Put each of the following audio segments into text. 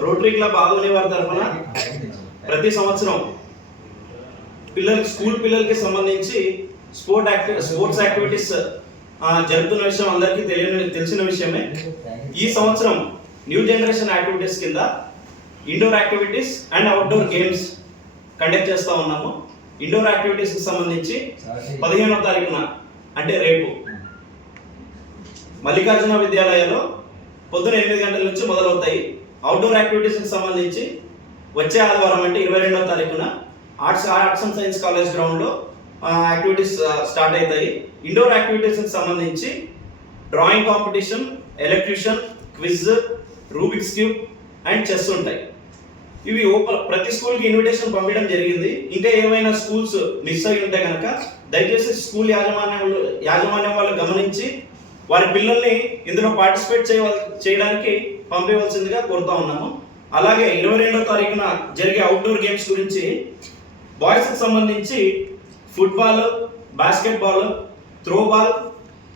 Rotary club Adoni వారి తరఫున ప్రతి సంవత్సరం స్కూల్ పిల్లలకి సంబంధించి స్పోర్ట్స్ యాక్టివిటీస్ జరుగుతున్న విషయం అందరికీ తెలిసిన విషయమే. ఈ సంవత్సరం న్యూ జనరేషన్ యాక్టివిటీస్ కింద indoor activities and outdoor games conduct చేస్తూ ఉన్నాము. ఇండోర్ యాక్టివిటీస్కి సంబంధించి 15వ తారీఖున అంటే రేపు మల్లికార్జున విద్యాలయంలో పొద్దున 8 గంటల నుంచి మొదలవుతాయి. అవుట్డోర్ యాక్టివిటీస్కి సంబంధించి వచ్చే ఆదివారం అంటే 22వ తారీఖున ఆర్ట్స్ అండ్ సైన్స్ కాలేజ్ గ్రౌండ్లో యాక్టివిటీస్ స్టార్ట్ అవుతాయి. ఇండోర్ యాక్టివిటీస్కి సంబంధించి drawing competition, electrician, quiz, Rubik's cube and chess ఉంటాయి. ఇవి ప్రతి స్కూల్కి ఇన్విటేషన్ పంపించడం జరిగింది. ఇంకా ఏమైనా స్కూల్స్ మిస్ అయి ఉంటే కనుక దయచేసి స్కూల్ యాజమాన్యం వాళ్ళు గమనించి వారి పిల్లల్ని ఇందులో పార్టిసిపేట్ చేయడానికి పంపించవలసిందిగా కోరుతా ఉన్నాము. అలాగే 22వ తారీఖున జరిగే అవుట్డోర్ గేమ్స్ గురించి బాయ్స్కి సంబంధించి ఫుట్బాల్, బాస్కెట్బాల్, త్రోబాల్,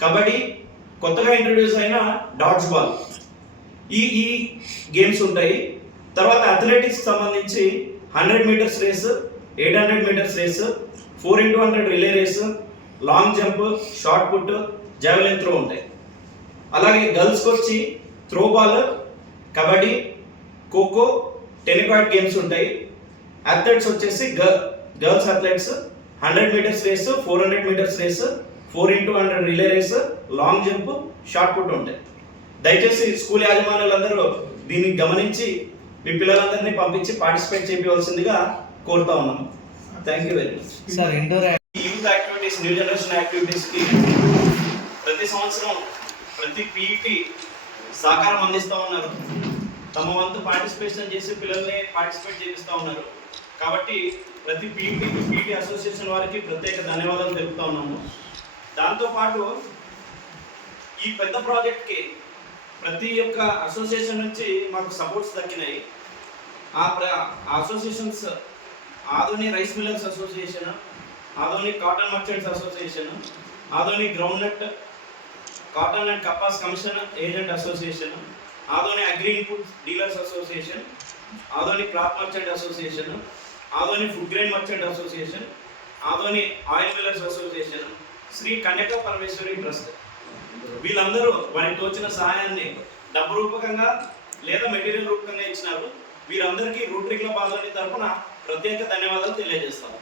కబడ్డీ, కొత్తగా ఇంట్రడ్యూస్ అయిన డాడ్జ్ బాల్ ఈ గేమ్స్ ఉంటాయి. తర్వాత అథ్లెటిక్స్ సంబంధించి 100 metres race, 800 metres race, 4x100 relay race, long jump, short put, javelin throw ఉంటాయి. అలాగే గర్ల్స్కి వచ్చి throwball, kabaddi, kho kho, tennikoit games ఉంటాయి. అథ్లెట్స్ వచ్చేసి girls athletes 100 metres race, 400 metres race, 4x100 relay race, long jump, short put ఉంటాయి. దయచేసి school యాజమాన్యాలందరూ దీన్ని గమనించి మీ పిల్లలందరినీ పంపించి పార్టిసిపేట్ చేయవలసిందిగా కోరుతా ఉన్నాము. Thank you very much sir. Indoor youth activities, new generation యాక్టివిటీస్కి ప్రతి సంవత్సరం ప్రతి పీఈటీ సహకారం అందిస్తూ ఉన్నారు. తమ వంతు పార్టిసిపేషన్ చేసి పిల్లల్ని పార్టిసిపేట్ చేపిస్తూ ఉన్నారు. కాబట్టి ప్రతి పీఈటీ అసోసియేషన్ వారికి ప్రత్యేక ధన్యవాదాలు తెలుపుతా ఉన్నాము. దాంతోపాటు ఈ పెద్ద ప్రాజెక్ట్కి ప్రతి ఒక్క అసోసియేషన్ నుంచి మాకు సపోర్ట్స్ దక్కినాయి. ఆ associations Adoni rice millers association, Adoni cotton merchants association, Adoni groundnut cotton and Kapas commission agent association, Adoni agri input dealers association, Adoni cloth merchant association, Adoni food grain merchant association, Adoni oil millers association, Sri Kanyaka Parameswari trust. వీళ్ళందరూ వారికి తోచిన సహాయాన్ని డబ్బు రూపకంగా లేదా మెటీరియల్ రూపకంగా ఇచ్చినారు. వీరందరికీ రోటరీ క్లబ్ ఆదోని తరఫున ప్రత్యేక ధన్యవాదాలు తెలియజేస్తాము.